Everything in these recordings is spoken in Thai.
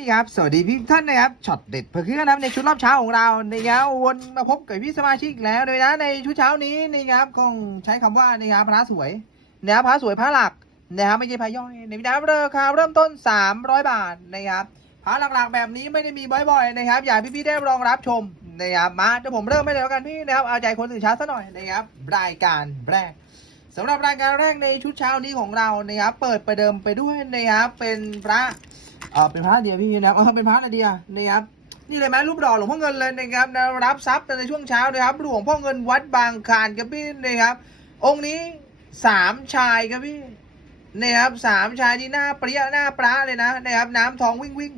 ดีครับ สวัสดีพี่ท่านนะครับช็อตเด็ดเพื่อนะครับในชุดรอบเช้าของเรานะครับวนมาพบกับพี่สมาชิกแล้วโดยนะในชุดเช้านี้นะครับคงใช้คำว่านะครับพระสวยนะครับพระสวยพระหลักนะครับไม่ใช่พระย่อยในวิดีโอราคาเริ่มต้น 300 บาทนะครับพระหลักๆแบบนี้ไม่ได้มีบ่อยๆนะครับอยากพี่ๆได้ลองรับชมนะครับมาเดี๋ยวผมเริ่มไม่เลยแล้วกันพี่นะครับเอาใจคนตื่นเช้าซะหน่อยนะครับรายการแรกสำหรับรายการแรกในชุดเช้านี้ของเรานะครับเปิดประเดิมไปด้วยนะครับเป็นพระ ออเป็นพระเดียพี่นะครับเป็นพระนาเดียนะครับนี่เลยไหมรูปหล่อหลวงพ่อเงินเลยนะครับรับทรัพย์ในช่วงเช้านะครับหลวงพ่อเงินวัดบางคานครับพี่นะครับ องค์นี้สามชายครับพี่นะครับสามชายที่หน้าเปรี้ยหน้าปลาเลยนะนะครับ น้ำทองวิ่งวิ่ง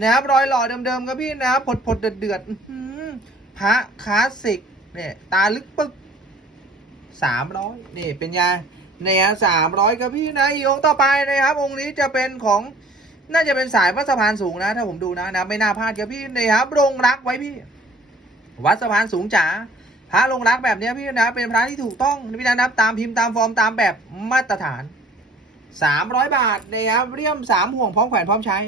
นะครับรอยหล่อเดิมๆครับพี่นะครับผดผดเดือดเดือดๆอื้อหือพระคลาสสิกเนี่ยตาลึกปึ๊กสามร้อยนี่เป็นไงเนี่ยสามร้อยครับพี่นะอีกองต่อไปนะครับ องค์นี้จะเป็นของ น่าจะเป็นสายวัดสะพานสูงนะ ถ้าผมดูนะนะไม่น่าพลาดครับพี่นะครับโรงรักไว้พี่ วัดสะพานสูงจ๋าพระลงรักแบบนี้พี่นะเป็นพระที่ถูกต้องพี่นะนับตามพิมพ์ตามฟอร์มตามแบบมาตรฐานสามร้อยบาทนะครับเรียมสามห่วงพร้อมแขวนพร้อมใช้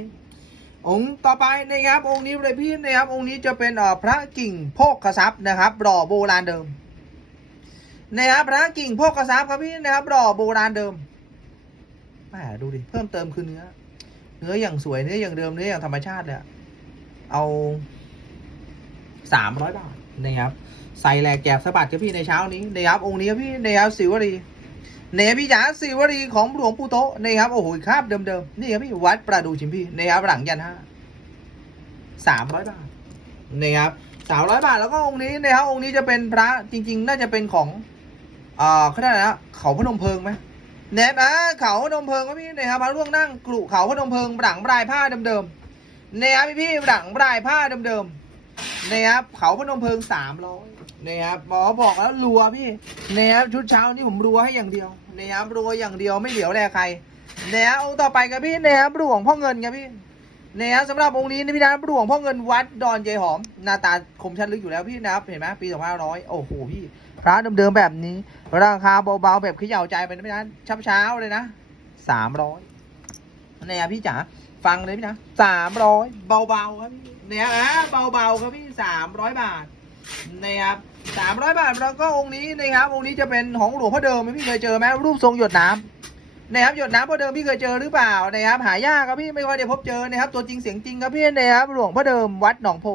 องค์ต่อไปนะครับ องค์นี้เลยพี่นะครับ องค์นี้จะเป็นพระกิ่งโพกกระซับนะครับหล่อโบราณเดิมนะครับพระกิ่งโพกกระซับครับพี่นะครับรอโบราณเดิมแหมดูดิเพิ่มเติมคือเนื้อ นื้ออย่างสวยเนื้ออย่างเดิมเนื้ออย่างธรรมชาติเลยเอาสามร้อยบาทนะครับ ใส่แหลกแกบสะบัดครับพี่ในเช้านี้นะครับองค์นี้พี่นะครับสิวรีเนี่ยพี่จ๋าสิวรีของหลวงปู่โตนะครับโอ้โหคราบเดิมๆนี่ครับพี่วัดประดูชิมพี่นะครับหลังยันห้าสามร้อยบาทนะครับสามร้อยบาทแล้วก็องค์นี้นะครับองค์นี้จะเป็นพระจริง ๆ น่าจะเป็นของอ่าเขาได้แล้วเขาพนมเพิงไหม เนบอะเขาพนมเพิงครับพี่นะครับพระร่วงนั่งกลุ่เขาพนมเพิงหลังปลายผ้าเดิมๆนะครับพี่พี่หลังปลายผ้าเดิมๆนะครับเขาพนมเพิงสามร้อยนะครับหมอบอกแล้วรัวพี่นะครับชุดเช้านี่ผมรัวให้อย่างเดียวนะครับรัวอย่างเดียวไม่เหลียวแลใครนะครับองต่อไปครับพี่นะครับหลวงพ่อเงินครับพี่ นะครับสำหรับองค์นี้นะพี่นะหลวงพ่อเงินวัดดอนเยหอมหน้าตาคมชัดลึกอยู่แล้วพี่นะครับเห็นไหมปีสองพันร้อยโอ้โหพี่พระเดิมๆแบบนี้ ราคาเบาๆแบบเขย่าใจไปนะพี่นะเช้าๆเลยนะสามร้อยเนี่ยพี่จ๋าฟังเลยพี่นะสามร้อยเบาๆครับพี่เนี่ยอะเบาๆครับพี่สามร้อยบาทนะครับสามร้อยบาทแล้วก็องค์นี้นะครับองค์นี้จะเป็นของหลวงพ่อเดิมไหมพี่เคยเจอไหมรูปทรงหยดน้ำ นะครับหยดน้ำพ่อเดิมพี่เคยเจอหรือเปล่านะครับหายากครับพี่ไม่ค่อยได้พบเจอนะครับ ตัวจริงเสียงจริงครับพี่นะครับหลวงพ่อเดิมวัดหนองโพ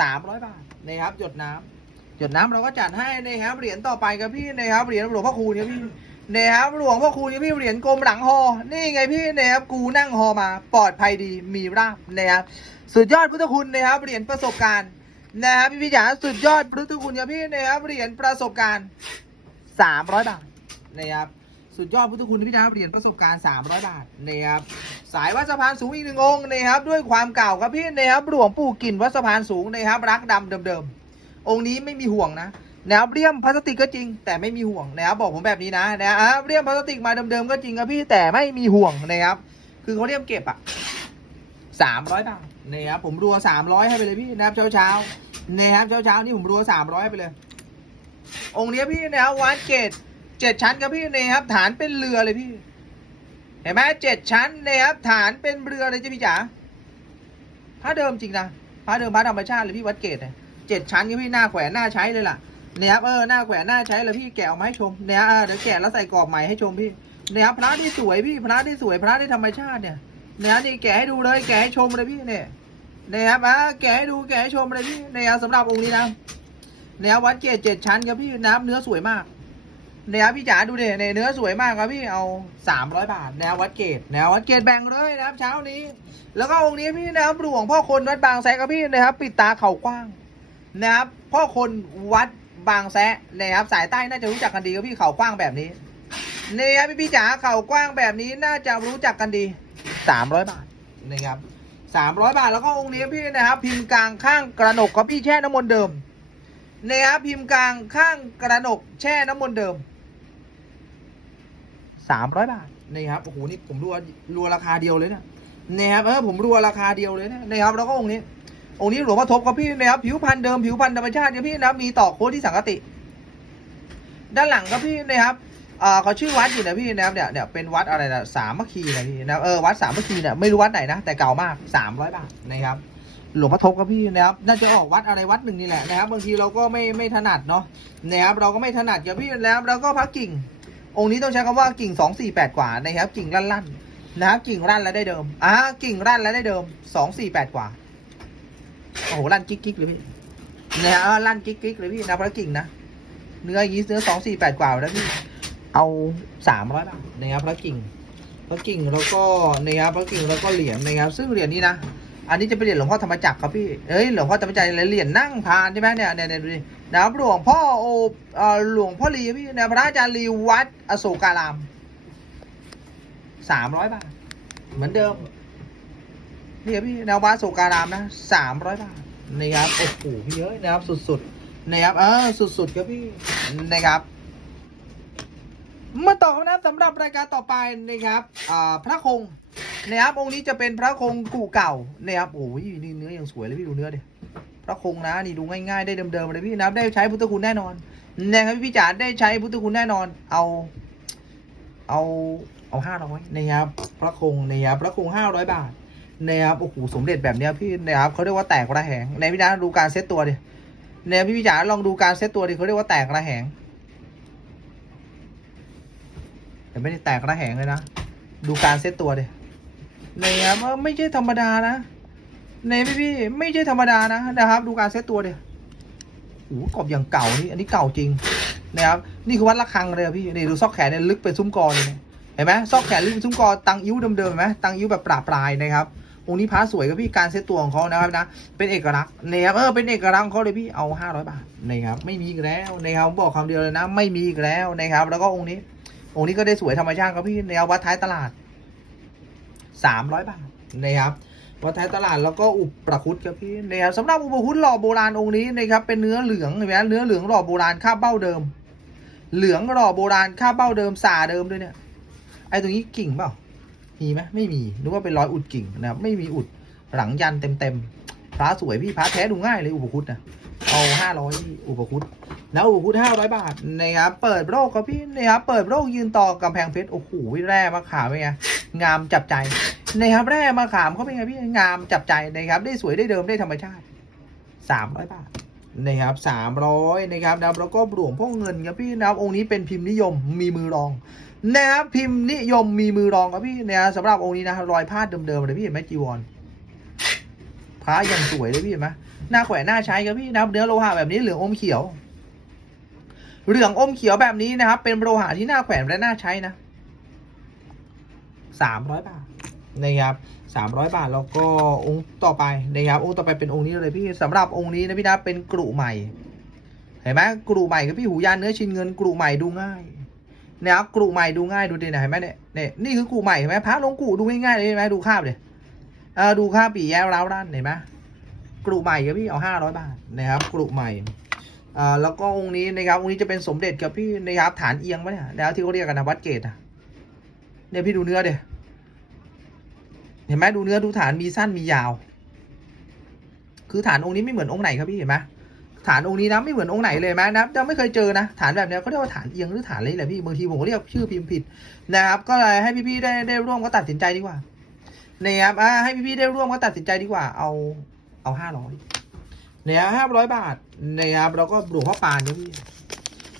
สามร้อยบาทนะครับหยดน้ำหยดน้ำเราก็จัดให้นะครับเหรียญต่อไปครับพี่นะครับเหรียญหลวงพ่อคูณครับพี่นะครับหลวงพ่อคูณครับพี่เหรียญกลมหลังฮอนี่ไงพี่นะครับกูนั่งฮอมาปลอดภัยดีมีราบนะครับสุดยอดพุทธคุณนะครับเหรียญประสบการณ์นะครับพี่พี่จ๋าสุดยอดพุทธคุณครับพี่นะครับเหรียญประสบการณ์สามร้อยบาทนะครับ สุดยอดพุทธคุณพี่จ๋าเหรียญประสบการณ์สามร้อยบาทนะครับสายวัดสะพานสูงอีกหนึ่งองค์นะครับด้วยความเก่าครับพี่นะครับหลวงปู่กิ่นวัดสะพานสูงนะครับรักดำเดิมๆองค์นี้ไม่มีห่วงนะนะครับเรียมพลาสติกก็จริง แต่ไม่มีห่วงนะครับบอกผมแบบนี้นะนะครับเรียมพลาสติกมาเดิมๆก็จริงครับพี่แต่ไม่มีห่วงนะครับคือเขาเรียมเก็บอะสามร้อยบาทนะครับผมรัวสามร้อยให้ไปเลยพี่นะครับเช้าเช้าๆนะครับเช้าเช้าๆนี่ผมรัวสามร้อยให้ไปเลย องค์นี้พี่นะครับวัดเกต เจ็ดชั้นครับพี่นะครับฐานเป็นเรือเลยพี่ เห็นไหมเจ็ดชั้นนะครับฐานเป็นเรือเลยจ้ะพี่จ๋าพระเดิมจริงนะพระเดิมพระธรรมชาติเลยพี่วัดเกตเนี่ยเจ็ดชั้นก็พี่หน้าแขวนหน้าใช้เลยล่ะเนครับเออหน้าแขวนหน้าใช้เลยพี่แกะออกมาให้ชมเนี่ยเออเดี๋ยวแกะแล้วใส่กรอบใหม่ให้ชมพี่เนครับพระที่สวยพี่พระที่สวยพระที่ธรรมชาติเนี่ยเนี่ยนี่แกะให้ดูเลยแกะให้ชมเลยพี่เนี่ยเนี่ยครับอะแกะให้ดูแกะให้ชมเลยพี่เนี่ยครับสำหรับองค์นี้นะเนี่ยวัดเกตเจ็ดชั้นครับพี่น้ำเนื้อสวยมาก เนี่ยครับพี่จ๋าดูดิเนี่ยเนื้อสวยมากครับพี่เอาสามร้อยบาทแนววัดเกตแนววัดเกตแบ่งเลยนะครับ เช้านี้ แล้วก็องค์นี้พี่นะครับหลวงพ่อคนวัดบางแสครับพี่นะครับ ปิดตาเข่ากว้างนะครับพ่อคนวัดบางแซะนะครับสายใต้น่าจะรู้จักกันดีครับพี่เข่ากว้างแบบนี้นี่ครับพี่พี่จ๋าเข่ากว้างแบบนี้น่าจะรู้จักกันดีสามร้อยบาทนะครับสามร้อยบาทแล้วก็องค์นี้พี่นะครับ พิมพ์กลางข้างกระหนกครับพี่แช่น้ำมนต์เดิมนะครับพิมพ์กลางข้างกระหนกแช่น้ำมนต์เดิม สามร้อยบาทนี่ครับโอ้โหนี่ผมรัวรัวราคาเดียวเลยเนะนะครับเออผมรัวราคาเดียวเลยนะนะครับแล้วก็องค์นี้องค์นี้หลวงพ่อทบครับพี่นะครับผิวพันธุ์เดิมผิวพันธุ์ธรรมชาติครับพี่นะครับมีต่อโค้ดที่สังกติ ด้านหลังครับพี่นะครับอ่าเขาชื่อวัดอยู่นะพี่นะครับเนี่ยเนี่ยเป็นวัดอะไรนะสามัคคีนะพี่นะเออวัดสามัคคีเนี่ยไม่รู้วัดไหนนะแต่เก่ามากสามร้อยบาทนะครับหลวงพ่อทบครับพี่นะครับน่าจะออกวัดอะไรวัดหนึ่งนี่แหละนะครับบางทีเราก็ไม่ไม่ถนัดเนาะนะครับเราก็ไม่ถนัดกับพี่แล้วแล้วก็พระกิ่ง องค์นี้ต้องใช้คำว่ากิ่งสองสี่แปดกว่านะครับกิ่งลั่นๆนะครับกิ่งรั่นแล้วได้เดิมอ่ากิ่งรั่นแล้วได้เดิมสองสี่แปดกว่าโอ้โหลั่นกิ๊กกิ๊กเลยพี่นะฮะลั่นกิ๊กกิ๊กเลยพี่นะพระกิ่งนะเนื้อยีสเนื้อสองสี่แปดกว่าแล้วพี่เอาสามร้อยบาทนะครับพระกิ่งพระกิ่งแล้วก็นะครับพระกิ่งแล้วก็เหรียญนะครับซึ่งเหรียญนี้นะอันนี้จะเป็นเหรียญหลวงพ่อธรรมจักรครับพี่เอ้ยหลวงพ่อธรรมจักรเหรียญนั่งพานใช่ไหมเนี่ยเนี่ยดูดิ นะครับหลวงพ่อโอหลวงพ่อลีพี่นี่ยพระอาจารย์ลีวัดอโศการามสามร้อยบาท เหมือนเดิมนี่ครับพี่แนววัดอโศการามนะสามร้อยบาทนะครับโอ้โหพี่เยอ้ยนะครับ สุดๆนะครับเออสุดๆครับพี่นะครับมาต่อกันะสำหรับรายการต่อไปนะครับพระคงนะครับองค์นี้จะเป็นพระคงกู่เก่านะครับโอ้ยนี่เนื้อยังสวยเลยพี่ดูเนื้อเดิ พระคงนะนี่ดูง่ายๆได้เดิมๆเลยพี่นะได้ใช้พุทธคุณแน่นอนนะครับพี่จ๋าได้ใช้พุทธคุณแน่นอน เอา เอาเอาห้าร้อยนะครับพระคงนะครับพระคงห้าร้อยบาทนะครับโอ้โหสมเด็จแบบเนี้ยพี่นะครับเขาเรียกว่าแตกระแหงในพี่จ๋าดูการเซตตัวดิเนี่ยพี่จ๋าลองดูการเซตตัวดิเขาเรียกว่าแตกระแหงแต่ไม่ได้แตกระแหงเลยนะ ดูการเซตตัวดินครับไม่ใช่ธรรมดานะ ในพี่พี่ๆไม่ใช่ธรรมดานะนะครับ ดูการเซตตัวเดียโอ้กรอบอย่างเก่านี่อันนี้เก่าจริงนะครับนี่คือวัดระฆังเลยพี่นี่ดูซอกแขนเนี่ยลึกไปซุ้มกอเลยเห็นไหมซอกแขนลึกไปซุ้มกอตังยิ้วเดิมๆเห็นไหมตังยิ้วแบบปราบปลายนะครับองค์นี้พระสวยครับพี่การเซตตัวของเขานะครับนะเป็นเอกลักษณ์นะครับเออเป็นเอกลักษณ์ของเขาเลยพี่เอาห้าร้อยบาทนะครับไม่มีอีกแล้วนะครับผมบอกคำเดียวเลยนะ ไม่มีอีกแล้วนะครับ แล้วก็องค์นี้ องค์นี้ก็ได้สวยธรรมชาติครับพี่แนววัดท้ายตลาดสามร้อยบาทนะครับ วัดท้ายตลาดแล้วก็อุปประคุตครับพี่นะครับสำหรับอุปประคุตหล่อโบราณองค์นี้นะครับเป็นเนื้อเหลืองเห็นไหมเนื้อเหลืองหล่อโบราณค่าเบ้าเดิม เหลืองหล่อโบราณค่าเบ้าเดิมสาเดิมด้วยเนี่ยไอ้ตรงนี้กิ่งเปล่ามีไหมไม่มีนึกว่าเป็นรอยอุดกิ่งนะครับไม่มีอุดหลังยันเต็มเต็มๆพระสวยพี่พระแท้ดูง่ายเลยอุปคุตนะ เอาห้าร้อยอุปคุตนะอุปคุตห้าร้อยบาทนะครับเปิดโรคครับพี่นะครับเปิดโรคยืนต่อกำแพงเพชรโอ้โหแร่มาขามเป็นไงงามจับใจนะครับแร่มาขามเขาเป็นไงพี่งามจับใจนะครับได้สวยได้เดิมได้ธรรมชาติสามร้อยบาทนะครับสามร้อยนะครับนะแล้วก็หลวงพ่อเงินครับพี่นะครับองค์นี้เป็นพิมพ์นิยมมีมือรองนะครับพิมพ์นิยมมีมือรองครับพี่นะครับสำหรับองค์นี้นะรอยพาดเดิมๆเลยพี่เห็นไหมจีวรพระยังสวยเลยพี่เห็นไหม หน้าแขวนหน้าใช้ครับพี่นะครับเนื้อโลหะแบบนี้เหลืองอมเขียว เหลืองอมเขียวแบบนี้นะครับ เป็นโลหะที่หน้าแขวนและหน้าใช้นะสามร้อยบาทนะครับสามร้อยบาทแล้วก็องค์ต่อไปนะครับองค์ต่อไปเป็นองค์นี้เลยพี่สำหรับองค์นี้นะพี่นะเป็นกรุใหม่เห็นไหมกรุใหม่กับพี่หูยานเนื้อชิ้นเงินกรุใหม่ดูง่ายนะครับกรุใหม่ดูง่ายดูดินะเห็นไหมเนี่ยเนี่ยนี่คือกรุใหม่เห็นไหมพระลงกรุดูง่ายๆเลยเห็นไหมดูคาบเลยเออดูคาบปีแย้วร้าวด้านเห็นไหม กรุใหม่กับพี่เอาห้าร้อยบาทนะครับกรุใหม่อ่าแล้วก็องค์นี้นะครับองค์นี้จะเป็นสมเด็จกับพี่นะครับฐานเอียงปะเนี่ยนะครับที่เขาเรียกกันนะวัดเกตอะเนี่ยพี่ดูเนื้อเดี๋ยเห็นไหมดูเนื้อดูฐานมีสั้นมียาว คือฐานองค์นี้ไม่เหมือนองค์ไหนครับพี่เห็นไหมฐานองค์นี้นะไม่เหมือนองค์ไหนเลยไหมนะเราไม่เคยเจอนะฐานแบบเนี้ยเขาเรียกว่าฐานเอียงหรือฐานอะไรแหละพี่บางทีผมก็เรียกชื่อพิมพ์ผิดนะครับ ก็เลยให้พี่ๆได้ได้ร่วมก็ตัดสินใจดีกว่านะครับอ่าให้พี่ๆได้ร่วมก็ตัดสินใจดีกว่า เอา เอาห้าร้อยเนี่ยห้าร้อยบาทนะครับแล้วก็หลวงพ่อปานเนี่ยพี่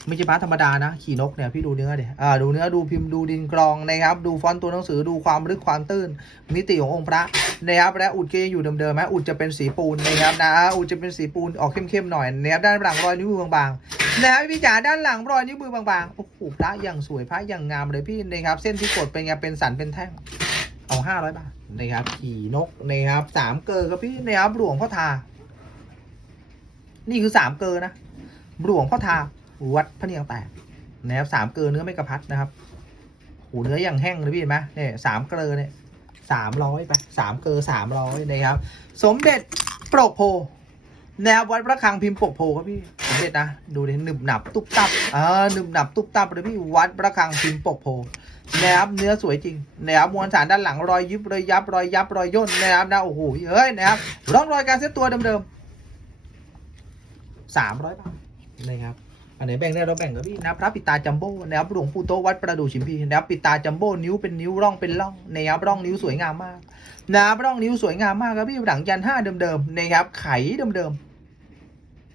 ไม่ใช่พระธรรมดานะ ขี่นกเนี่ยพี่ดูเนื้อเดี๋ยอ่าดูเนื้อดูพิมพ์ดูดินกรองนะครับ ดูฟอนต์ตัวหนังสือดูความลึกความตื้นมิติขององค์พระนะครับและอุดเกยอยู่เดิมๆไหมอุดจะเป็นสีปูนนะครับนะอุดจะเป็นสีปูนออกเข้มๆหน่อยนะครับด้านหลังรอยนิ้วมือบางๆนะครับพี่จ๋าด้านหลังรอยนิ้วมือบางๆโอ้โหพระอย่างสวยพระอย่างงามเลยพี่นะครับเส้นที่กดเป็นไงเป็นสันเป็นแท่งเอาห้าร้อยบาท นะครับขี่นกนะครับสามเกลอครับพี่นะครับหลวงพ่อทา นี่คือสามเกลอนะหลวงพ่อทาวัดพระเนียงแตกนะครับสามเกลอเนื้อไม่กระพัดนะครับโหเนื้ออย่างแห้งเลยพี่เห็นไหมเนี่ยสามเกลอเนี่ยสามร้อยไปสามเกลอสามร้อยนะครับ สมเด็จปรกโพนะครับวัดพระคลังพิมพ์ปกโพครับพี่สมเด็จนะดูดิหนึบหนับตุ๊บตับเออหนึบหนับตุ๊บตับเลยพี่วัดพระคลังพิมพ์ปกโพ นะครับเนื้อสวยจริงนะครับมวลสารด้านหลังรอยยุบรอยยับรอยยับรอยย่นนะครับนะโอ้โหเฮ้ยนะครับร่องรอยการเซ็ตตัวเดิมๆสามร้อยบาทนะครับอันไหนแบ่งได้เราแบ่งกับพี่นะพระปิตาจัมโบ้นะครับหลวงปู่โตวัดประดู่ชิมพีนะครับปิตาจัมโบ้นิ้วเป็นนิ้วร่องเป็นร่องนะครับร่องนิ้วสวยงามมากนะครับร่องนิ้วสวยงามมากครับพี่หลังยันห้าเดิมๆนะครับไขเดิม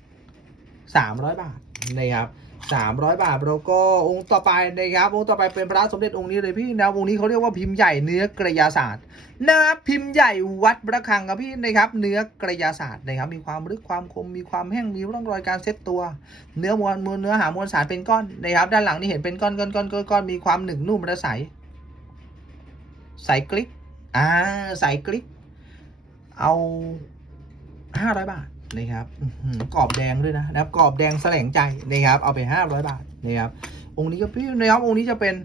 ๆสามร้อยบาทนะครับ สามร้อยบาทแล้วก็องค์ต่อไปนะครับองค์ต่อไปเป็นพระสมเด็จองค์นี้เลยพี่นะองค์นี้เขาเรียกว่าพิมพ์ใหญ่เนื้อกระยาศาสตร์นะครับพิมพ์ใหญ่วัดประคังครับพี่นะครับ เนื้อกระยาศาสตร์นะครับ มีความลึกความคมมีความแห้งมีร่องรอยการเซตตัว เนื้อมวลมวลเนื้อหามวลสารเป็นก้อนนะครับ ด้านหลังนี่เห็นเป็นก้อนก้อนก้อนก้อนมีความหนึบนุ่มและใสใสกลิกอ่าใสกลิกเอาห้าร้อยบาท นะครับอื้อหือกรอบแดงด้วยนะนะครับกรอบแดงแสลงใจนะครับ เอาไปห้าร้อยบาทนะครับองค์นี้ก็พี่นะครับองค์นี้จะเป็น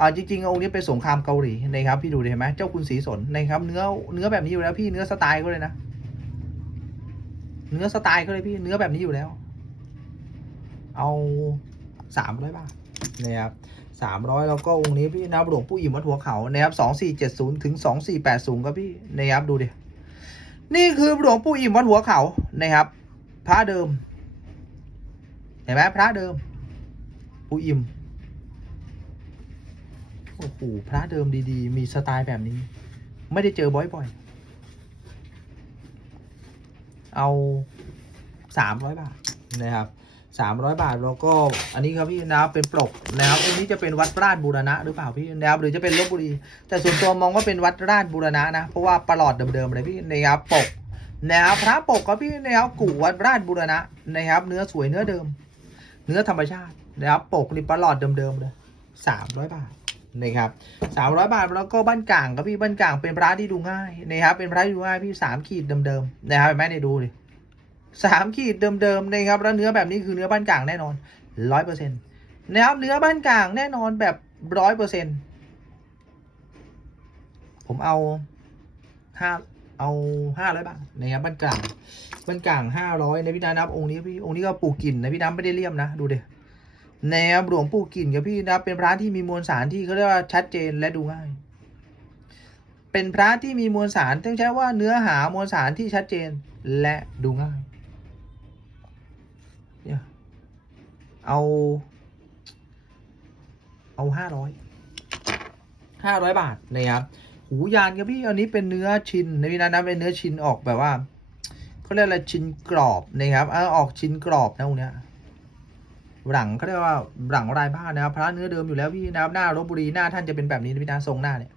อ่าจริงๆองค์นี้เป็นสงครามเกาหลีนะครับพี่ดูดิเห็นไหมเจ้าคุณศรีสนนะครับเนื้อเนื้อแบบนี้อยู่แล้วพี่เนื้อสไตล์เขาเลยนะ เนื้อสไตล์เขาเลยพี่เนื้อแบบนี้อยู่แล้ว เอาสามร้อยบาทนะครับสามร้อยแล้วก็องค์นี้พี่นะหลวงปู่อิ่มวัดหัวเขานะครับสองสี่เจ็ดศูนย์ถึงสองสี่แปดศูนย์ครับพี่นะครับดูดิ นี่คือหลวงปู่อิ่มวัดหัวเขานะครับ พระเดิม เห็นไหมพระเดิม ปู่อิ่มโอ้โหพระเดิมดีๆ มีสไตล์แบบนี้ ไม่ได้เจอบ่อยๆ เอาสามร้อยบาทนะครับ สามร้อยบาทแล้วก็อันนี้ครับพี่นะครับเป็นปลกนะครับอันนี้จะเป็นวัดราชบูรณะหรือเปล่าพี่นะครับหรือจะเป็นลบบุรี แต่ส่วนตัวมองว่าเป็นวัดราชบูรณะนะ เพราะว่าประหลอดเดิมๆเลยพี่นะครับปกนะครับพระปกครับพี่นะครับกู่วัดราชบูรณะนะครับ เนื้อสวยเนื้อเดิม เนื้อธรรมชาตินะครับปกนี่ประหลอดเดิมๆเลยสามร้อยบาทนะครับสามร้อยบาทแล้วก็บ้านกลางครับพี่บ้านกลางเป็นพระที่ดูง่ายนะครับเป็นพระที่ดูง่ายพี่สามขีดเดิมๆนะครับเห็นไหมเนี่ยดูดิ สามขีดเดิมๆนะครับแล้วเนื้อแบบนี้คือเนื้อบ้านกลางแน่นอนร้อยเปอร์เซ็นต์นะครับเนื้อบ้านกลางแน่นอนแบบร้อยเปอร์เซ็นต์ผมเอาห้าเอาห้าร้อยบาทนะครับบ้านกลางบ้านกลางห้าร้อยนะพี่นะนับองค์นี้พี่องค์นี้ก็ปลูกกลิ่นนะพี่น้ำไม่ได้เลี่ยมนะดูเดิแนวหลวงปู่กิ่นครับพี่นะเป็นพระที่มีมวลสารที่เขาเรียกว่าชัดเจนและดูง่าย เป็นพระที่มีมวลสารต้องใช้ว่าเนื้อหามวลสารที่ชัดเจนและดูง่าย เอา เอาห้าร้อยห้าร้อยบาทนะครับหูยานครับพี่อันนี้เป็นเนื้อชิ้นนะพี่นะนะเป็นเนื้อชิ้นออกแบบว่าเขาเรียกอะไรชิ้นกรอบนะครับเอาออกชิ้นกรอบนะตรงเนี้ยหลังเขาเรียกว่าหลังลายผ้านะครับพระเนื้อเดิมอยู่แล้วพี่นะครับหน้าลบบุรีหน้าท่านจะเป็นแบบนี้นะพี่นะทรงหน้าเนี่ย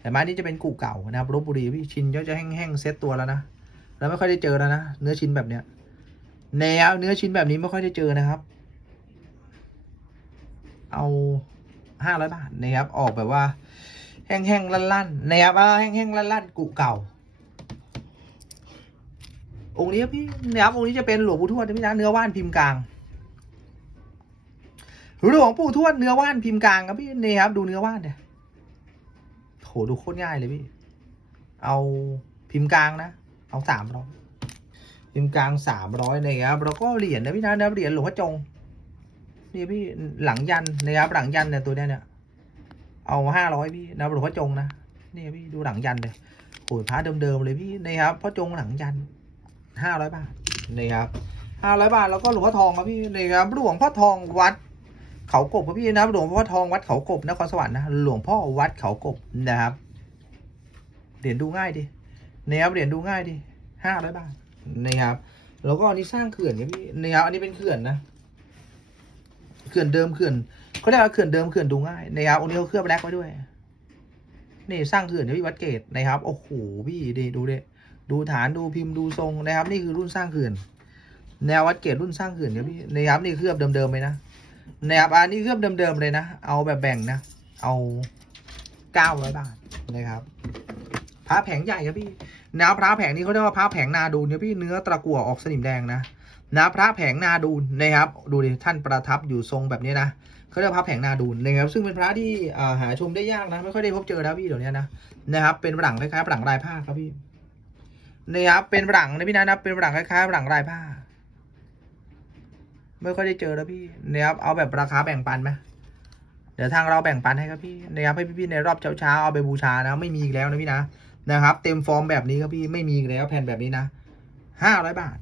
แต่ไม้นี่จะเป็นกู่เก่านะครับลบบุรีพี่ชิ้นก็จะแห้งๆเซตตัวแล้วนะแล้วไม่ค่อยได้เจอแล้วนะเนื้อชิ้นแบบเนี้ยแนวเนื้อชิ้นแบบนี้ไม่ค่อยได้เจอนะครับ เอาห้าร้อยบาทนะครับออกแบบว่า แห้งๆลั่นๆนะครับแห้งๆลั่นๆกู่เก่า องค์นี้ครับพี่นะครับองค์นี้จะเป็นหลวงปู่ทวดนะพี่นะเนื้อว่านพิมพ์กลางหลวงปู่ทวดเนื้อว่านพิมพ์กลางครับพี่นี่ครับ ดูเนื้อว่านเนี่ยโหดูโคตรง่ายเลยพี่ เอาพิมพ์กลางนะเอาสามร้อยพิมพ์กลางสามร้อยนะครับแล้วก็เหรียญนะพี่นะนะเหรียญหลวงพ่อจง นี่พี่หลังยันนะครับหลังยันเนี่ยตัวเนี้ยเนี่ยเอาห้าร้อยพี่นะหลวงพ่อจงนะนี่พี่ดูหลังยันเลยโอ้ยพระเดิมๆเลยพี่นะครับพ่อจงหลังยันห้าร้อยบาทนะครับห้าร้อยบาทแล้วก็หลวงพ่อทองครับพี่นะครับหลวงพ่อทองวัดเขากบครับพี่นะหลวงพ่อทองวัดเขากบนครสวรรค์นะหลวงพ่อวัดเขากบนะครับเหรียญดูง่ายดินะครับเหรียญดูง่ายดิห้าร้อยบาทนะครับแล้วก็อันนี้สร้างเขื่อนครับพี่นะครับอันนี้เป็นเขื่อนนะ เขื่อนเดิมเขื่อนเขาเรียกว่าเขื่อนเดิมเขื่อนดูง่ายนะครับอันนี้เขาเคลือบแบล็กไว้ด้วย นี่สร้างเขื่อนที่วัดเกตนะครับโอ้โหพี่ดีดูดิดูฐานดูพิมพ์ดูทรงนะครับ นี่คือรุ่นสร้างเขื่อน แนววัดเกตรุ่นสร้างเขื่อนครับพี่นะครับนี่เคลือบเดิมๆเลยนะนะครับอันนี้เคลือบเดิมๆเลยนะ เอาแบบแบ่งนะ เอาเก้าร้อยบาทนะครับพระแผงใหญ่ครับพี่นะพระแผงนี้เขาเรียกว่าพระแผงนาดูเนี่ยพี่เนื้อตะกั่วออกสนิมแดงนะ นะพระแผงนาดูนนะครับดูดิท่านประทับอยู่ทรงแบบนี้นะเขาเรียกพระแผงนาดูนนะครับซึ่งเป็นพระที่อ่าหาชมได้ยากนะไม่ค่อยได้พบเจอแล้วพี่เดี๋ยวนี้นะนะครับเป็นหลังคล้ายๆหลังลายผ้าครับพี่นะครับเป็นหลังนะพี่นะนะเป็นหลังคล้ายๆหลังลายผ้า ไม่ค่อยได้เจอแล้วพี่นะครับเอาแบบราคาแบ่งปันไหมเดี๋ยวทางเราแบ่งปันให้ครับพี่นะครับให้พี่ๆในรอบเช้าๆเอาไปบูชานะไม่มีอีกแล้วนะพี่นะนะครับ เต็มฟอร์มแบบนี้ครับพี่ไม่มีอีกแล้วแผ่นแบบนี้นะห้าร้อยบาท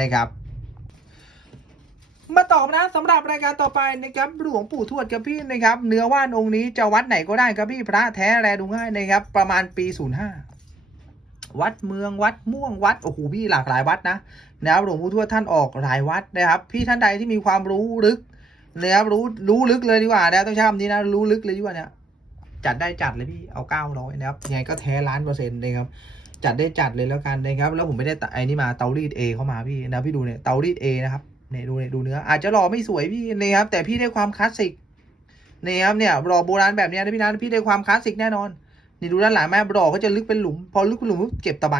นะครับ มาตอบนะสำหรับรายการต่อไปนะครับหลวงปู่ทวดครับพี่นะครับ เนื้อว่านองค์นี้จะวัดไหนก็ได้ครับพี่พระแท้แลดูง่ายนะครับ ประมาณปี05วัดเมืองวัดม่วงวัดโอ้โหพี่หลากหลายวัดนะนะครับหลวงปู่ทวดท่านออกหลายวัดนะครับ พี่ท่านใดที่มีความรู้ลึกนะครับรู้รู้ลึกเลยดีกว่านะต้องใช้คำนี้นะรู้ลึกเลยดีกว่าเนี่ยจัดได้จัดเลยพี่เอาเก้าร้อยนะครับยังไงก็แท้ล้านเปอร์เซ็นต์นะครับจัดได้จัดเลยแล้วกันนะครับ แล้วผมไม่ได้ตะไอ้นี่มาเตารีดเอเข้ามาพี่นะพี่ดูเนี่ยเตารีดเอนะครับ เนี่ยดูเนี่ยดูเนื้อ อาจจะหล่อไม่สวยพี่นะครับแต่พี่ได้ความคลาสสิกนี่ครับเนี่ยหล่อโบราณแบบเนี้ยนะพี่นะพี่ได้ความคลาสสิกแน่นอนนี่ดูด้านหลังแม่หล่อเขาจะลึกเป็นหลุม พอลึกเป็นหลุมเก็บตะไบ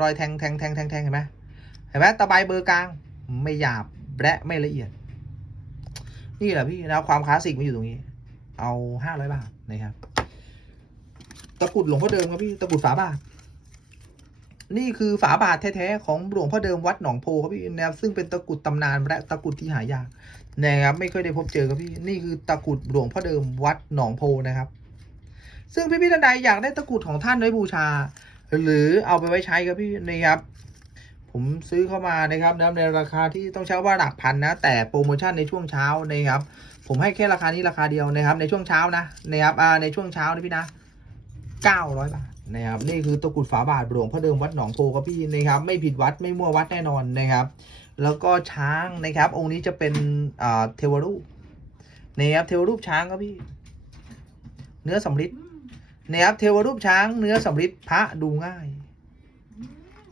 รอยแทงแทงแทงแทงแทงเห็นไหมเห็นไหมตะไบเบอร์กลาง ไม่หยาบและไม่ละเอียด นี่แหละพี่นะความคลาสสิกมันอยู่ตรงนี้ เอาห้าร้อยบาทนะครับตะกุดหลวงพ่อเดิมครับพี่ตะกุดฝาบาท นี่คือฝาบาทแท้ๆของหลวงพ่อเดิมวัดหนองโพครับพี่นะครับซึ่งเป็นตะกุดตำนานและตะกุดที่หายากนะครับไม่ค่อยได้พบเจอครับพี่นี่คือตะกุดหลวงพ่อเดิมวัดหนองโพนะครับ ซึ่งพี่พี่ท่านใดอยากได้ตะกุดของท่านไว้บูชา หรือเอาไปไว้ใช้ครับพี่นะครับผมซื้อเข้ามานะครับนในราคาที่ต้องใช้ว่าหลักพันนะ แต่โปรโมชั่นในช่วงเช้านะครับ ผมให้แค่ราคานี้ราคาเดียวนะครับ ในช่วงเช้านะนะครับในช่วงเช้านะพี่นะ900บาท นะครับนี่คือตะกรุดฝาบาทหลวงพ่อเดิมวัดหนองโพครับพี่นะครับ ไม่ผิดวัดไม่มั่ววัดแน่นอนนะครับ แล้วก็ช้างนะครับ องค์นี้จะเป็นอ่าเทวรูปนะครับเทวรูปช้างครับพี่ เนื้อสำริดนะครับเทวรูปช้างเนื้อสำริดพระดูง่าย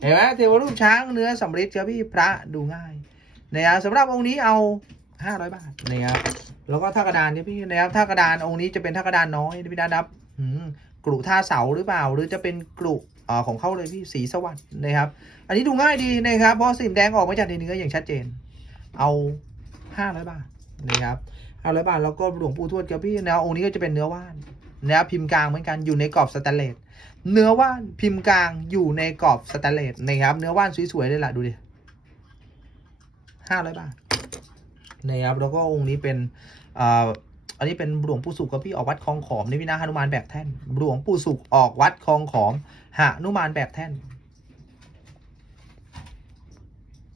เห็นไหมเทวรูปช้างเนื้อสำริดครับพี่พระดูง่ายนะครับสำหรับองค์นี้เอา500บาทนะครับแล้วก็ท่ากระดานเนี่ยพี่นะครับท่ากระดานองค์นี้จะเป็นท่ากระดานน้อยนะพี่ดานับอืม กรุท่าเสาหรือเปล่า หรือจะเป็นกรุเอ่ของเขาเลยพี่สีสวัสด์นะครับ อันนี้ดูง่ายดีนะครับ เพราะสีแดงออกมาจากในเนื้ออย่างชัดเจน เอาห้าร้อยบาทนะครับห้าร้อยบาทแล้วก็หลวงปู่ทวดกับพี่นะองค์นี้ก็จะเป็นเนื้อว่านนะครับพิมพ์กลางเหมือนกันอยู่ในกรอบสแตนเลสเนื้อว่านพิมพ์กลางอยู่ในกรอบสแตนเลสนะครับ เนื้อว่านสวยๆเลยล่ะดูดิห้าร้อยบาทนะครับแล้วก็องค์นี้เป็น อันนี้เป็นหลวงปู่สุขกับพี่ออกวัดคลองขอมนี่พี่นะหนุมานแบกแท่นหลวงปู่สุขออกวัดคลองขอมหานุมานแบกแท่น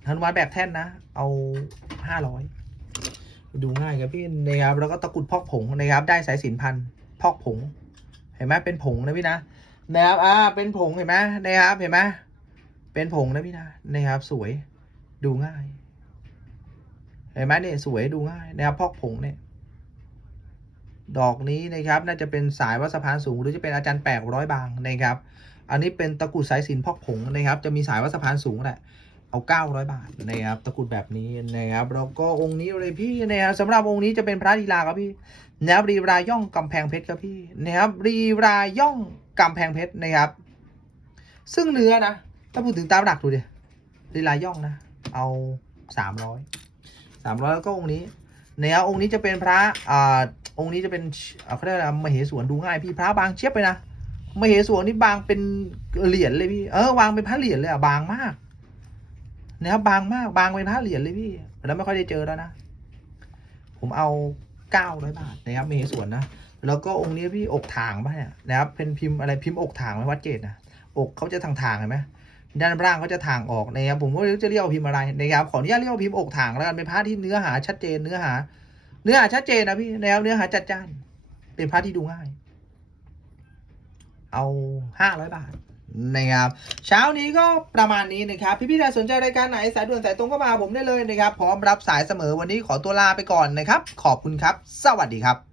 หนุมานแบกแท่นนะ เอาห้าร้อยดูง่ายครับพี่นะครับแล้วก็ตะกุดพอกผงนะครับ ได้สายสินพันพอกผง เห็นไหมเป็นผงนะพี่นะนะครับอ่าเป็นผงเห็นไหมนะครับเห็นไหมเป็นผงนะพี่นะนะครับ สวยดูง่ายเห็นไหมเนี่ยสวยดูง่ายนะครับพอกผงเนี่ย ดอกนี้นะครับน่าจะเป็นสายวัดสะพานสูง หรือจะเป็นอาจารย์แปดร้อยบางนะครับ อันนี้เป็นตะกุดสายสินพอกผงนะครับ จะมีสายวัดสะพานสูงแหละเอาเก้าร้อยบาทนะครับตะกุดแบบนี้นะครับแล้วก็องค์นี้เลยพี่นะครับสำหรับองค์นี้จะเป็นพระลีลาครับพี่นะครับรีราย่องกำแพงเพชรครับพี่นะครับรีราย่องกำแพงเพชรนะครับ ซึ่งเนื้อนะถ้าพูดถึงตามหลักดูดิรีราย่องนะ เอาสามร้อยสามร้อยแล้วก็องค์นี้เนี่ยองค์นี้จะเป็นพระอ่า องค์นี้จะเป็นเขาเรียกอะไรมเหสวนดูง่ายพี่พระบางเชียบไปนะมเหสวนนี่บางเป็นเหรียญเลยพี่เออวางเป็นพระเหรียญเลยอะบางมากนะครับบางมากบางเป็นพระเหรียญเลยพี่แล้วไม่ค่อยได้เจอแล้วนะ ผมเอาเก้าร้อยบาทนะครับมเหสวนนะแล้วก็องค์นี้พี่อกถางป่ะเนี่ยนะครับเป็นพิมพ์อะไรพิมพ์อกถางไหมวัดเจดนะอกเขาจะทางทางเห็นไหมด้านล่างเขาจะทางออกนะครับผมก็จะเรียกว่าพิมพ์อะไรนะครับขออนุญาตเรียกว่าพิมพ์อกถางแล้วกันเป็นพระที่เนื้อหาชัดเจนเนื้อหา เนื้อหาชัดเจนนะพี่แนวเนื้อหาจัดจ้าน เป็นพระที่ดูง่าย เอาห้าร้อยบาทนะครับเช้านี้ก็ประมาณนี้นะครับ พี่พี่ๆท่านสนใจรายการไหนสายด่วนสายตรงก็มาผมได้เลยนะครับ พร้อมรับสายเสมอวันนี้ขอตัวลาไปก่อนนะครับ ขอบคุณครับ สวัสดีครับ